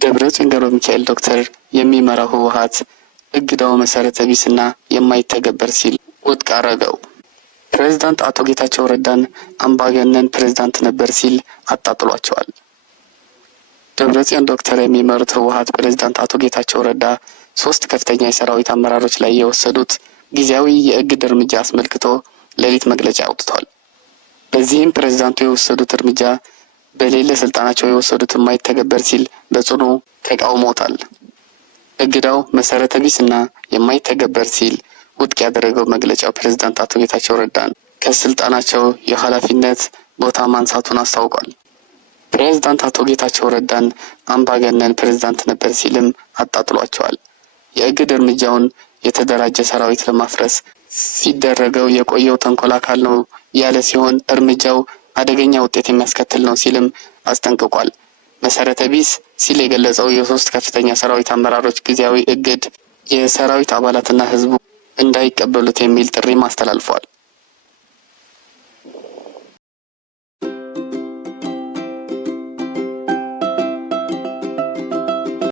ደብረጽዮን ገብረሚካኤል ዶክተር የሚመራው ህወሓት እግዳው መሰረተ ቢስና የማይተገበር ሲል ውድቅ አደረገው። ፕሬዝዳንት አቶ ጌታቸው ረዳን አምባገነን ፕሬዝዳንት ነበር ሲል አጣጥሏቸዋል። ደብረጽዮን ዶክተር የሚመሩት ህወሓት ፕሬዝዳንት አቶ ጌታቸው ረዳ 3 ከፍተኛ የሰራዊት አመራሮች ላይ የወሰዱት ጊዜያዊ የእግድ እርምጃ አስመልክቶ ሌሊት መግለጫ አውጥቷል። በዚህም ፕሬዝዳንቱ የወሰዱት እርምጃ በሌለ ስልጣናቸው የወሰዱት የማይተገበር ሲል በጽኑ ተቃውሞታል። እግዳው መሰረተ ቢስና የማይተገበር ሲል ውድቅ ያደረገው መግለጫው ፕሬዝዳንት አቶ ጌታቸው ረዳን ከስልጣናቸው የኃላፊነት ቦታ ማንሳቱን አስታውቋል። ፕሬዝዳንት አቶ ጌታቸው ረዳን አምባገነን ፕሬዝዳንት ነበር ሲልም አጣጥሏቸዋል። የእግድ እርምጃውን የተደራጀ ሰራዊት ለማፍረስ ሲደረገው የቆየው ተንኮል አካል ነው ያለ ሲሆን እርምጃው አደገኛ ውጤት የሚያስከትል ነው ሲልም አስጠንቅቋል። መሰረተ ቢስ ሲል የገለጸው የ3 ከፍተኛ ሰራዊት አመራሮች ጊዜያዊ እግድ የሰራዊት አባላትና ህዝቡ እንዳይቀበሉት የሚል ጥሪም አስተላልፏል።